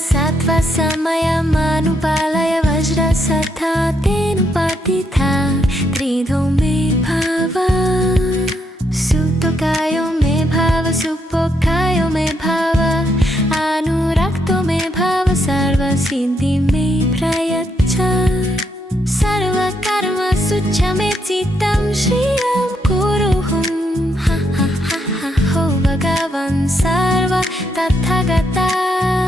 सत्त्वा समयमानुपालय वज्रसत्था तेनुपातिथा त्रिधो मे भाव सुतोकायो मे भाव सुपोकायो मे भाव अनुरक्तो मे भाव सर्वसिद्धि मे प्रयच्छ सर्वकर्म सुच्छमे चित्तं श्रियं कुरुहुं हा हा हा हा हो भगवन् सर्व तथागता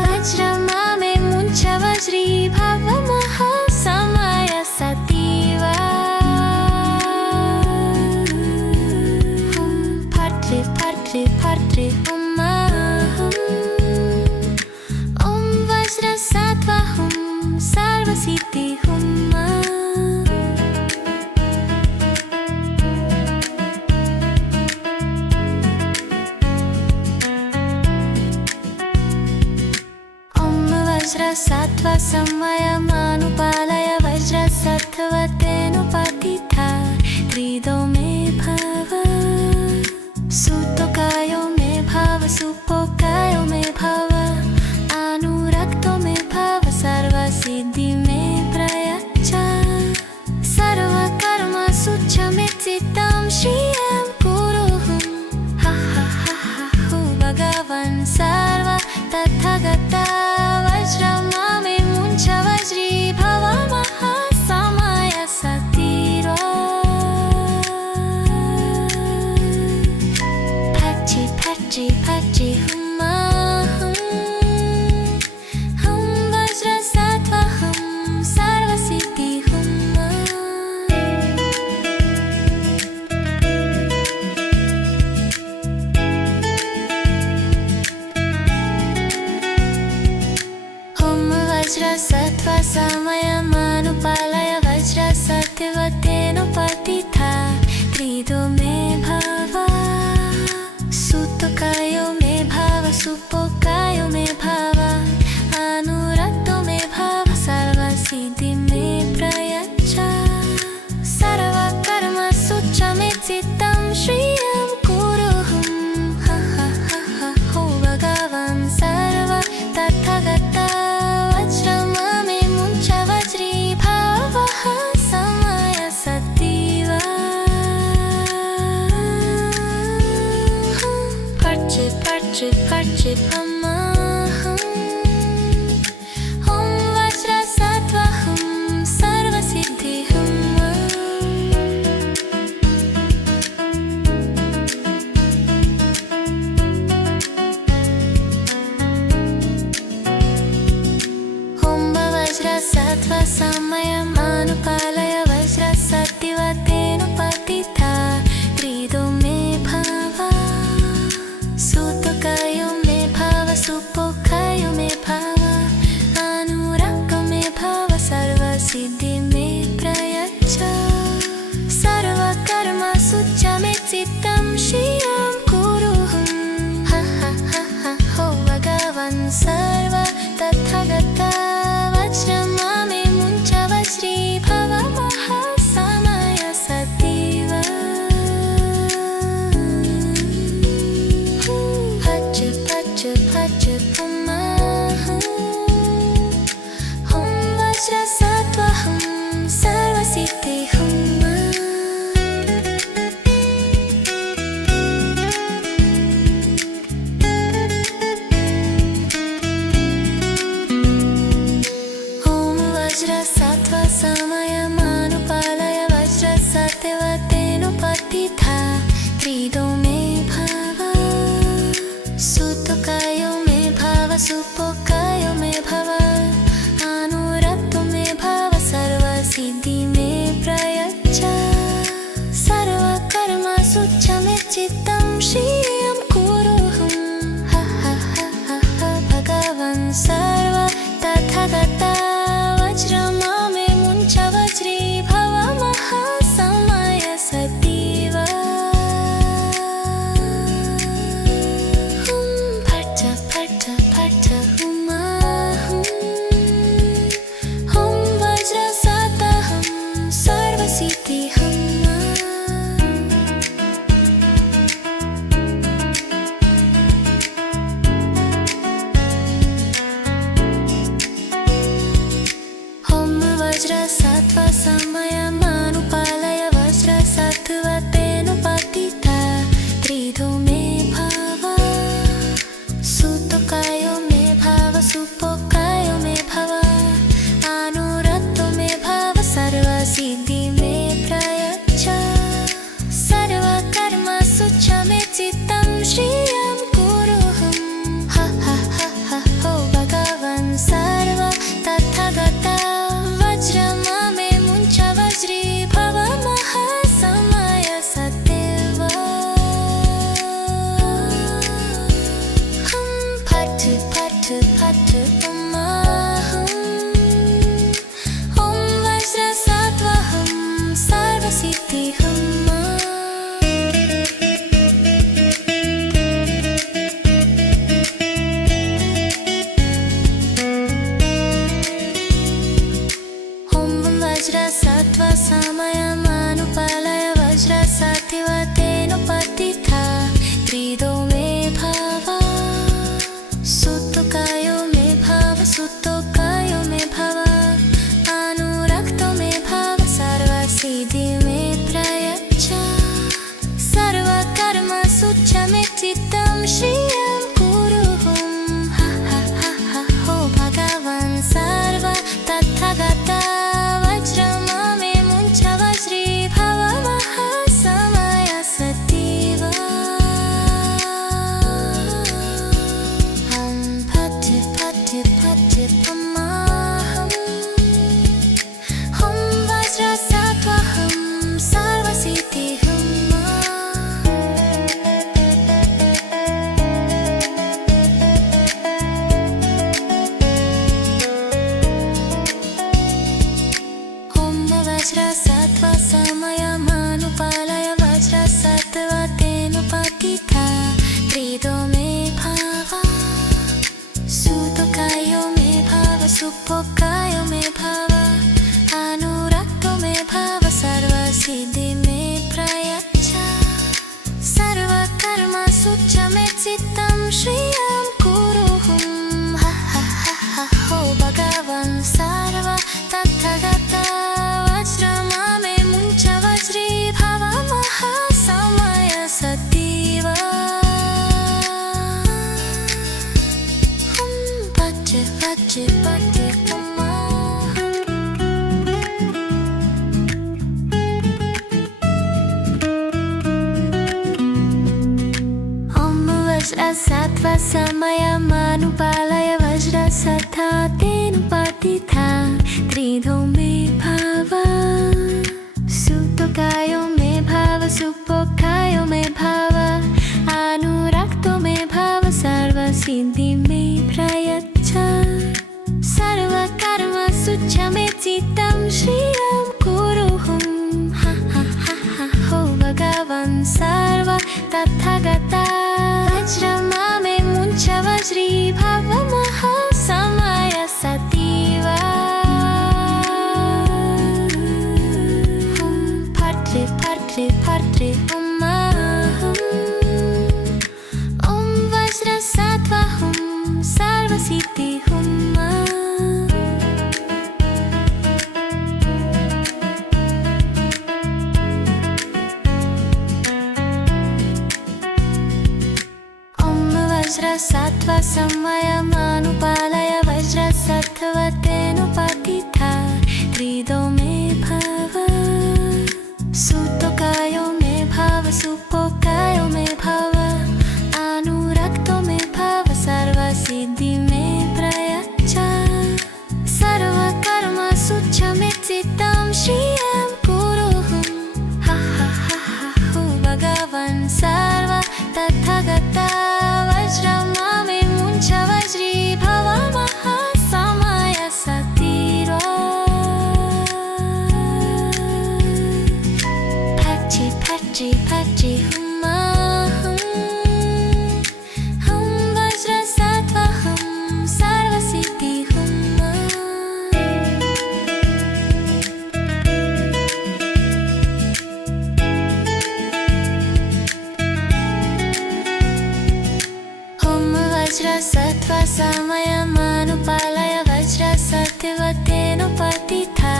वज्रमामे मुञ्च वज्री भवमः समय सतीव भर्तृ भर्तृ भर्तृ ॐ वज्रसत्त्वा सर्वसिद्धि वज्रसत्त्वा समयमानुपालय वज्रसत्त्वा तेनुपातिथा त्रिधो मे भाव सुतोकायो मे भाव सुपोकायो मे भाव अनुरक्तो मे भाव सर्वसिद्धि मे प्रयच्छ सर्वकर्म सुच्छमे चित्तं श्रियं कुरुहुं हा हा हा हा हो भगवन् सर्व तथागता वज्रमामे मुञ्च वज्री भवमः समय सतीव भज्रि भज्रि भज्रि वज्रसत्त्वा सर्वसिद्धि वज्रसत्त्वा समयमानुपालय वज्रसत्त्वा तेनुपातिथा त्रिधो मे भाव सुतोकायो मे भाव सुपोकायो मे भाव अनुरक्तो मे भाव सर्वसिद्धि मे प्रयच्छ सर्वकर्म सुच्छमे चित्तं श्रियं कुरुहुं हा हा हा हा हो भगवन् सर्व तथागता वज्रमामे मुञ्च वज्री भवमः समय सतीव भर्तृ भर्तृ भर्तृ ॐ वज्रसत्त्वा सर्वसिद्धि वज्रसत्त्वा समयमानुपालय वज्रसत्त्वा तेनुपातिथा त्रिधो मे भाव सुतोकायो मे भाव सुपोकायो मे भाव अनुरक्तो मे भाव सर्वसिद्धि मे प्रयच्छ सर्वकर्म सुच्छमे चित्तं श्रियं कुरुहुं हा हा हा हा हो भगवन् सर्व तथागता वज्रमामे मुञ्च वज्री भवमः समय सतीव भज्र भज्र भज्र ॐ वज्रसत्त्वा सर्वसिद्धि वज्रसत्त्वा समयमानुपालय वज्रसत्त्वा तेनुपातिथा त्रिधो मे भाव सुतोकायो मे भाव सुपोकायो मे भाव अनुरक्तो मे भाव सर्वसिद्धि मे प्रयच्छ सर्वकर्म सुच्छमे चित्तं श्रियं कुरुहुं हा हा हा हा हा भगवन् सर्व तथागता वज्रमामे मुञ्च वज्री भवमः समय सतीव वज्र सत्त्व समयमानुपालय वज्र सत्त्व तेनुपातिता त्रिधो मे भव सुतोकायो मे भव सुपोकायो मे भव अनुरक्तो मे भव सर्वसिद्धि मे प्रयच्छ सर्वकर्मसु च मे चित्तं श्रियं कुरुहं हा हा हा हा हो भगवन् सर्व तथागता वज्रममे मुञ्च वज्री भव महासमय सत्यव फट् फट् फट् ॐ वज्र सत्त्वहं सर्वसिद्धिहम् वज्र सत्त्व समयमानुपालय वज्र सत्त्व तेनुपातिता त्रिधो मे भव सुतोकायो मे भव सुतोकायो मे भव अनुरक्तो मे भव सर्वसिद्धि मे प्रयच्छ सर्वकर्मसु च मे चित्तं श्रियं कुरुहं हा हा हा हा हो भगवन् सर्व तथागता वज्रममे मुञ्च वज्री भव महासमय सत्यव फट् फट् फट् ॐ वज्र सत्त्वहं सर्वसिद्धिहम् वज्र सत्त्व समयमानुपालय वज्र सत्त्व तेनुपातिता त्रिधो मे भव सुतोकायो मे भव सुपोकायो मे भव अनुरक्तो मे भव सर्वसिद्धि मे प्रयच्छ सर्वकर्मसु च मे चित्तं श्रियं कुरुहं हा हा हा हा हो भगवन् सर्व तथागता वज्रममे मुञ्च वज्री भव महासमय सत्यव फट् फट् फट् वज्र सत्त्व समयमानुपालय वज्र सत्त्व तेनुपातिता त्रिधो मे भव सुतोकायो मे भव सुपोकायो मे भव अनुरक्तो मे भव सर्वसिद्धि मे प्रयच्छ सर्वकर्मसु च मे चित्तं श्रियं कुरुहं हा हा हा हा हो भगवन् सर्व तथागता वज्रममे मुञ्च वज्री भव महासमय सत्यव फट् फट् फट् ॐ वज्र सत्त्वहं सर्वसिद्धिहम् वज्र सत्त्व समयमानुपालय वज्र सत्त्व तेनुपातिता त्रिधो मे भव सुतोकायो मे भव सुपोकायो मे भव अनुरक्तो मे भव सर्वसिद्धि मे प्रयच्छ सर्वकर्मसु च मे चित्तं श्रियं कुरुहं हा हा हा हा हो भगवन् सर्व तथागता वज्रममे मुञ्च वज्री भव महासमय सत्यव फट् फट् फट् वज्र सत्त्वहं सर्वसिद्धिहम् वज्र सत्त्व समयमानुपालय वज्र सत्त्व तेनुपातिता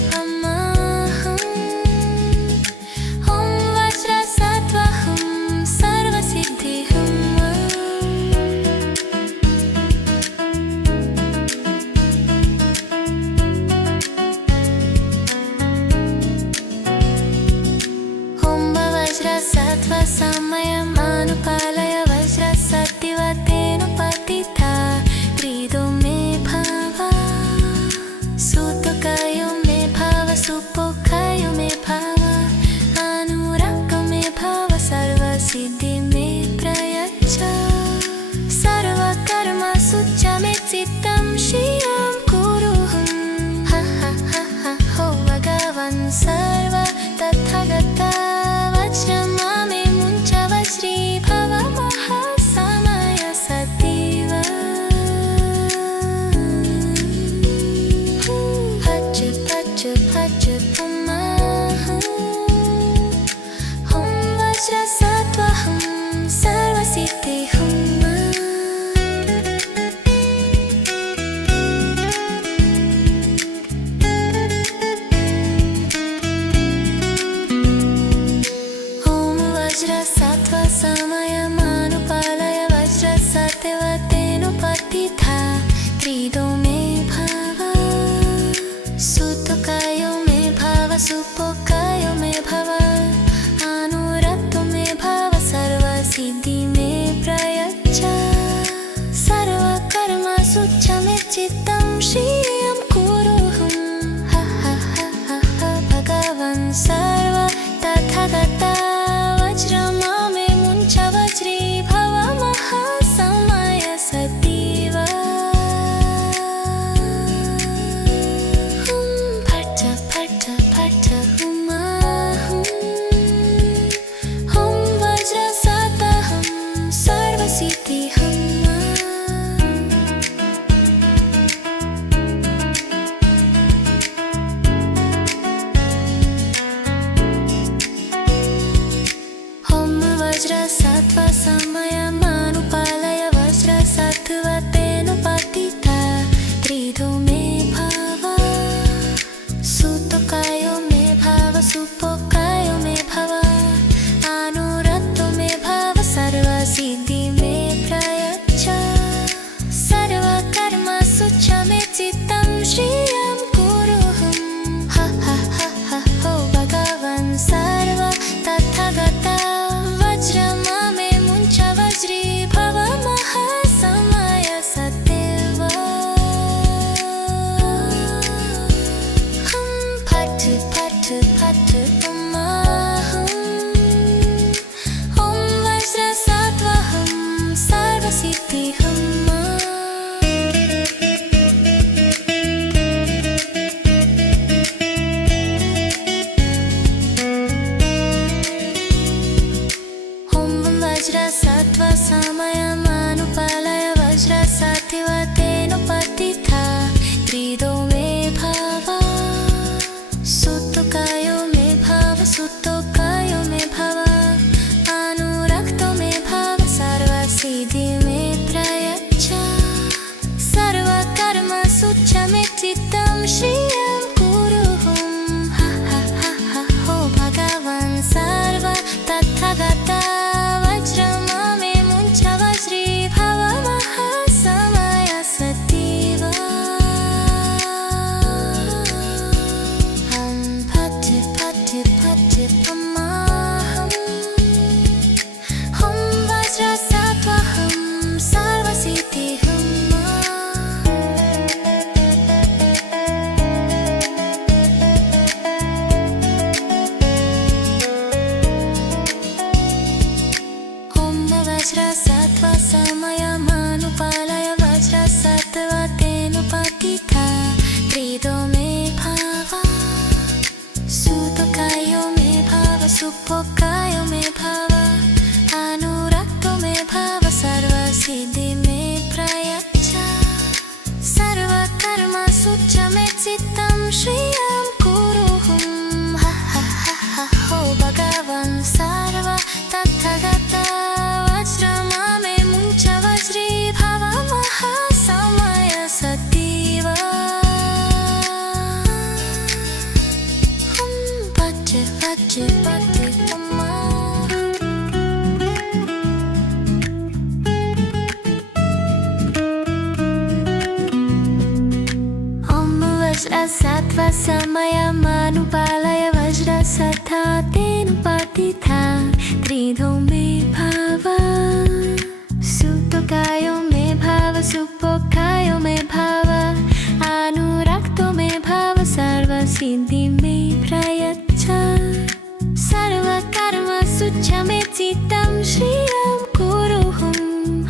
पमाहं ॐ वज्रसत्त्वहं सर्वसिद्धिहं वज्रसत्त्वसमयमानुपालय वज्रसत्तिवतेनुपतिता त्रिदो मे भव सुतुकायो मे भव सुपोकायो मे भव अनुरागो मे भव सर्वसिद्धि मे प्रयच्छ सर्वकर्मसु च मे चित्तं श्रियं कुरुहं हा हा हा हा हो भगवन् सर्व तथागता वज्रसत्त्वहं सर्वसिद्धिहं ॐ वज्रसत्त्वसमयमानुपालय वज्रसत्तिवतेनुपतिता त्रिदो मे भव सुतुकायो मे भव सुपोकायो मे भव सिद्धि मे प्रयच्छ सर्वकर्मसु च मे चित्तं श्रियं कुरुहं हा हा हा हा हा भगवन् सर्व तथागता वज्रमा मे मुञ्च वज्री भव महासमय सतीव फट्ट फट्ट फट्ट सर्वसिद्धिहं वज्रसत्त्वा समयमानुपालय वज्रसत्था तेनुपातिथा त्रिधो मे भाव सुतोकायो मे भाव सुपोकायो मे भाव अनुरक्तो मे भाव सर्वसिद्धि मे प्रयच्छ सर्वकर्म सुच्छमे चित्तं श्रियं कुरुहुं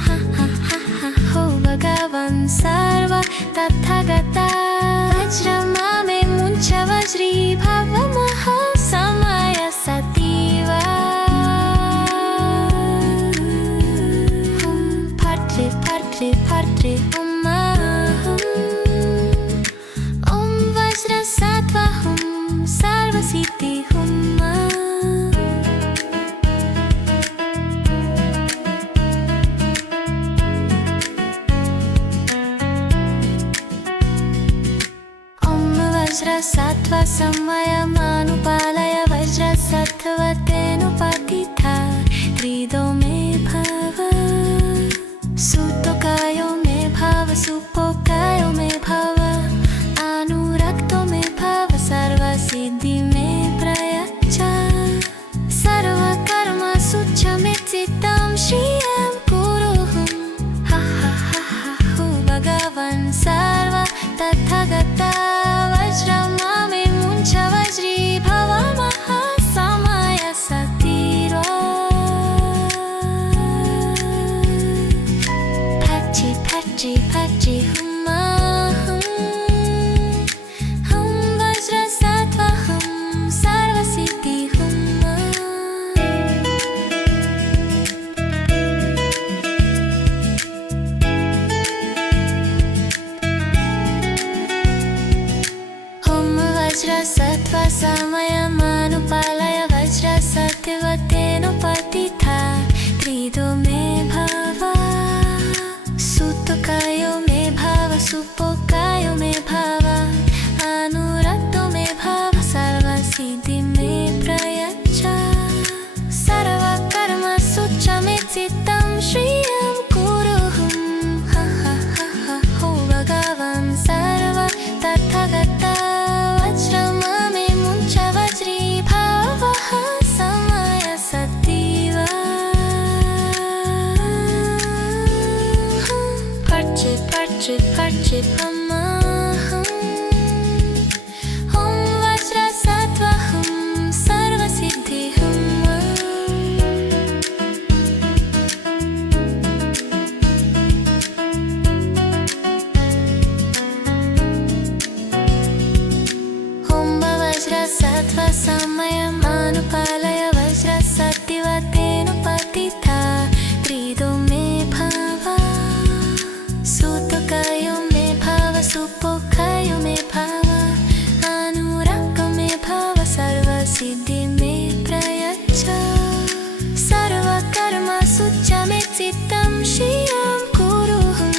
हा हा हा हा हो भगवन् सर्व तथागता वज्रमामे मुञ्च वज्री भवमः समय सतीव भर्तृ भर्तृ भर्तृ ॐ वज्रसत्त्वा हुं सर्वसिद्धि हुं वज्रसत्त्वा समयमानुपालय वज्रसत्त्वा तेनुपातिथा त्रिधो मे भाव सुतोकायो मे भाव सुपोकायो मे भाव अनुरक्तो मे भाव सर्वसिद्धि मे प्रयच्छ सर्वकर्म सुच्छमे चित्तं श्रियं कुरुहुं हा हा हा हा हो भगवन् सर्व तथागता वज्रमामे मुञ्च वज्री भवमः समय सतीव भज्रि भज्रि भज्रि हुं वज्रसत्त्वा हुं सर्वसिद्धि हुं वज्रसत्त्वा समयमानुपालय वज्रसत्त्वा तेनुपातिथा त्रिधो मे भाव सुतोकायो मे भाव सुपोकायो मे भाव अनुरक्तो मे भाव सर्वसिद्धि मे प्रयच्छ सर्वकर्म सुच्छमे चित्तं श्रियं कुरुहुं हा हा हा हा हो भगवन् सर्व तथागता वज्रमामे मुञ्च वज्री भावः समय सतीव भर्तृ भर्तृ भर्तृ ॐ वज्रसत्त्वा हुं सर्वसिद्धि हुं वज्रसत्त्वा समयमानुपालय वज्रसत्त्वा तेनुपातिथा त्रिधो मे भाव सुतोकायो मे भाव सुपोकायो मे भाव अनुरक्तो मे भाव सर्वसिद्धि मे प्रयच्छ सर्वकर्म सुच्छमे चित्तं श्रियं कुरुहुं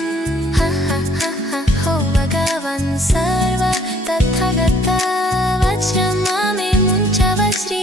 हा हा हा हा हो भगवन् सर्व तथागता वज्रमामे मुञ्च वज्री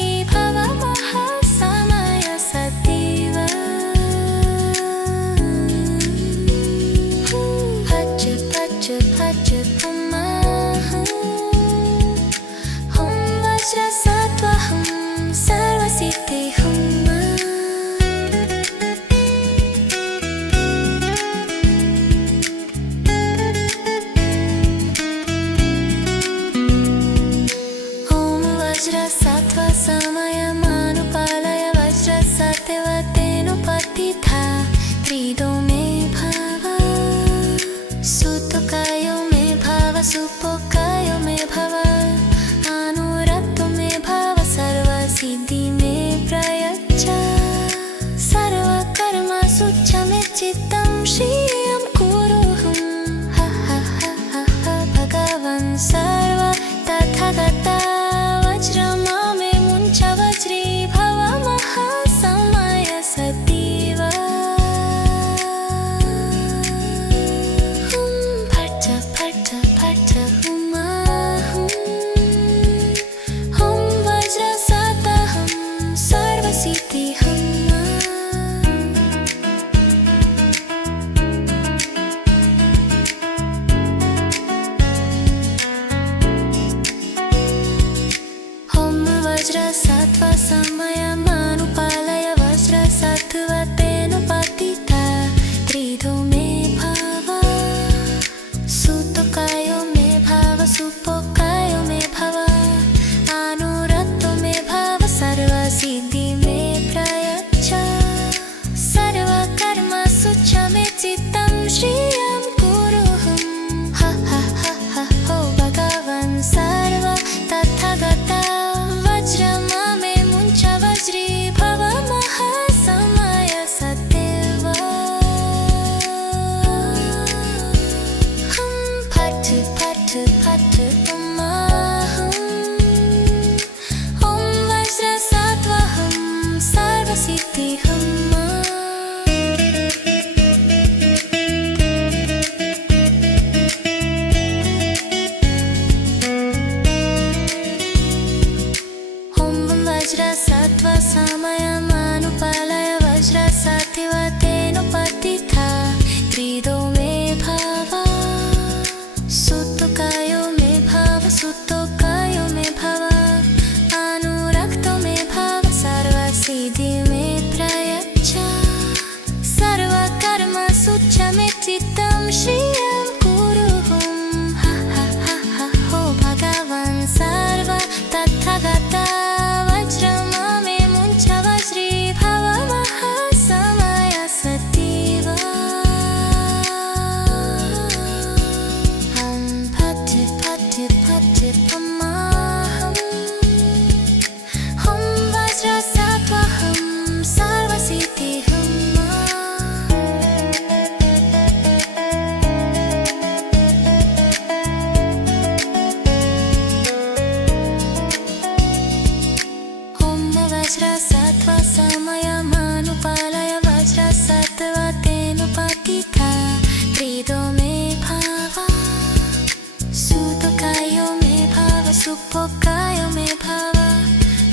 सुपोकायो मे भाव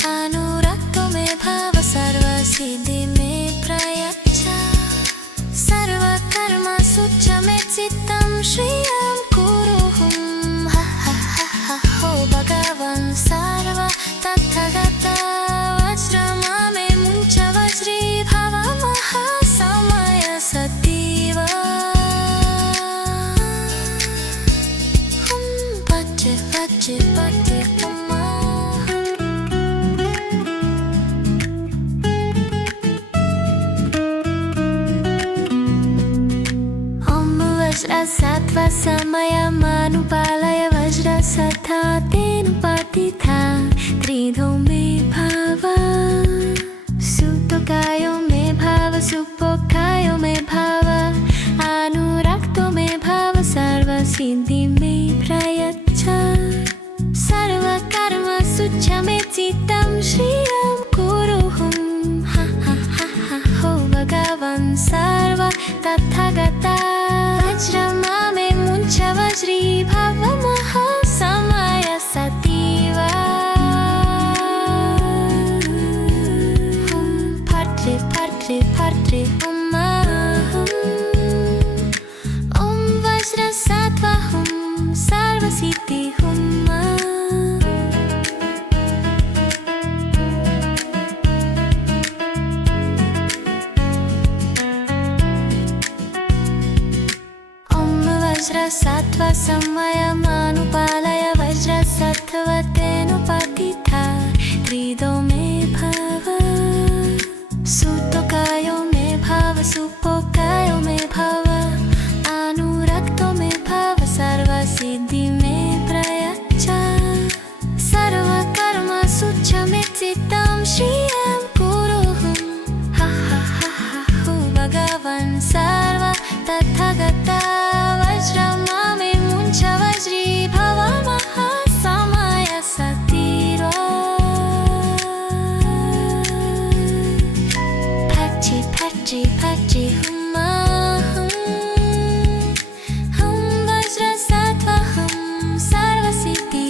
अनुरक्तो मे भाव सर्वसिद्धि मे प्रयच्छ सर्वकर्मसु च मे चित्तं श्रियं कुरुहुं हा हा हा हा हो भगवन् सर्व तथागता वज्रमामे मुञ्च वज्री भव महासमय सतीव Pace, pace, pace, Vajra sattva samaya manupalaya vajra sattva tenupatitha tridho me bhava sutokayo me bhava supokayo me bhava anurakto me bhava sarva siddhi me prayaccha sarva karma sucha me cittam shriyam kuruhum ha ha ha ha ho bhagavan sarva tathagata Vajramame muncha vajri bhava mahasamaya sativa Patre patre patre Om vajra sattva sarva siddhi Vajra sattva samaya manupalaya vajra sattva tenupatitha tridho me bhava sutokayo me bhava supokayo me bhava anurakto me bhava sarva siddhi me prayaccha sarva karma sucha me cittam shriyam kuruhum ha ha ha ha ho bhagavan sarva tathagata Vajramame muncha vajri bhava mahasamaya satira Pachi pachi pachi vajra sattva sarva siddhi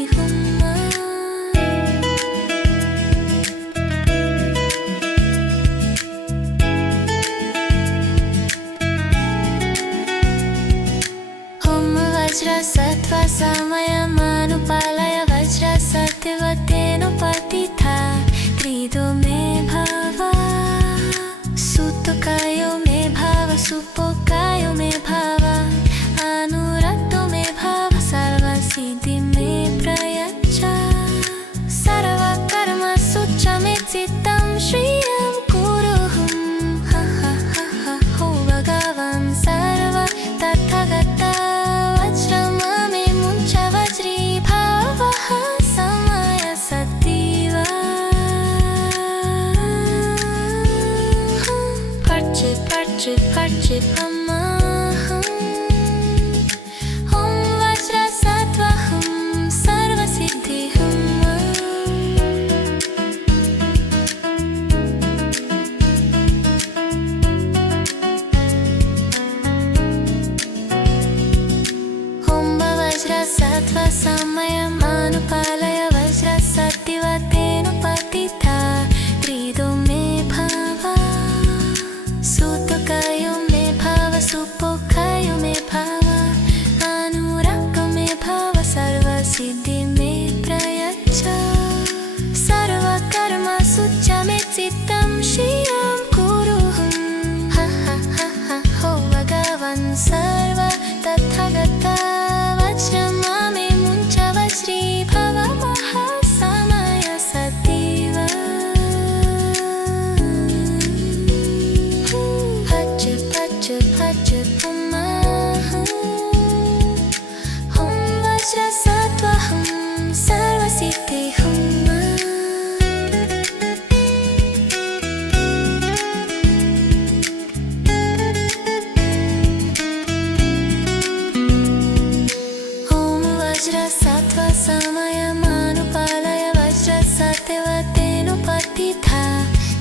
Vajra sattva samaya manupalaya vajra sattva tenupatitha tridho me bhava sutokayo me bhava supokayo me bhava anurakto me bhava sarva siddhi me prayaccha sarva karma sucha me cittam shriyam kuruhum ha ha ha ha ho bhagavan sarva tathagata Vajramame muncha vajri bhava samaya sativa Parche parche parche Om vajra sattva sarva siddhi Vajra sattva samaya manupalaya vajra sattva tenupatitha tridho me bhava sutokayo me bhava supokayo me bhava anurakto me bhava sarva siddhi me prayaccha sarva karma sucha me cittam shriyam kuruhum ha ha ha ha ho bhagavan sarva tathagata Vajramame muncha vajri bhava mahasamaya sativa Pache pache pache Om vajra sattva sarva siddhi Vajra sattva samaya manupalaya vajra sattva tenupatitha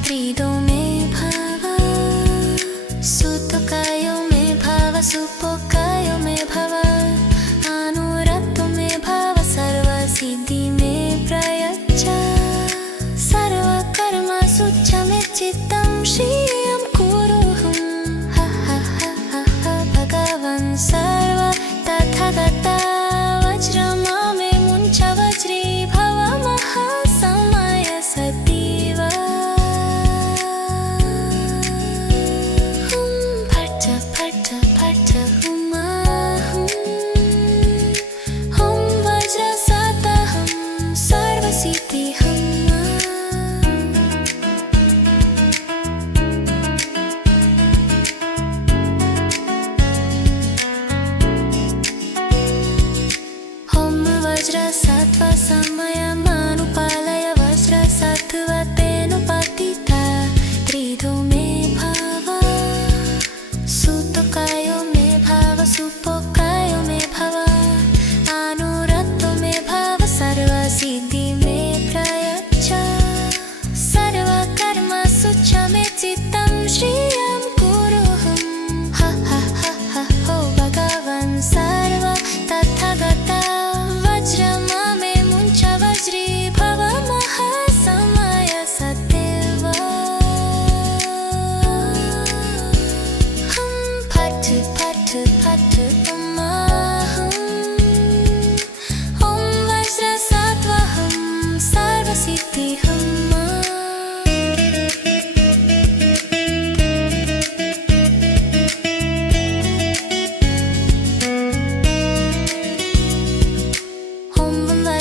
tridho me bhava sutokayo me bhava supokayo me bhava anurakto me bhava sarva siddhi me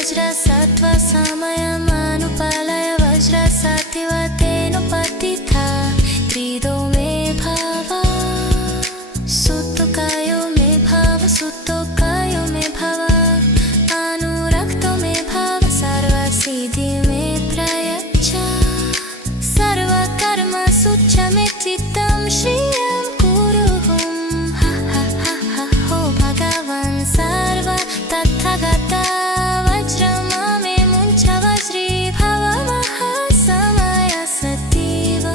वज्र सत्त्व समयमानुपालय वज्र सत्त्व तेनुपतिथा त्रिदो मे भाव सुतुकायो मे भाव सुतुकायो मे भाव अनुरक्तो मे भाव सर्वसिद्धि मे प्रयच्छ सर्वकर्म सुच्च मे चित्तं श्रियं कुरुहुं हा हा हा हा हो भगवन् सर्व तथागता वज्रममे मुञ्च वज्री भव महासमय सतीव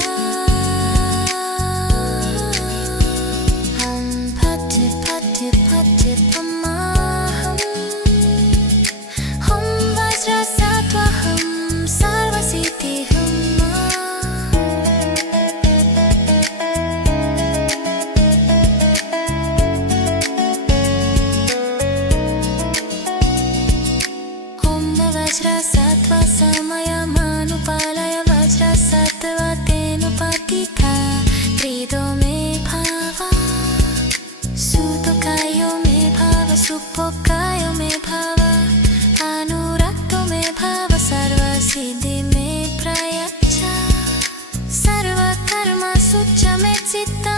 हम भट्ट भट्ट भट्ट पमाहं हम वज्र सत्त्वहं सर्वसिद्धिहं वज्र सत्त्व समयमानुपालय वज्र सत्त्व तेनुपतिथा त्रिदो मे भाव सुतुकायो मे भाव सुपोकायो मे भाव अनुरक्तो मे भाव सर्वसिद्धि मे प्रयच्छ सर्वकर्म सुच्च मे चित्त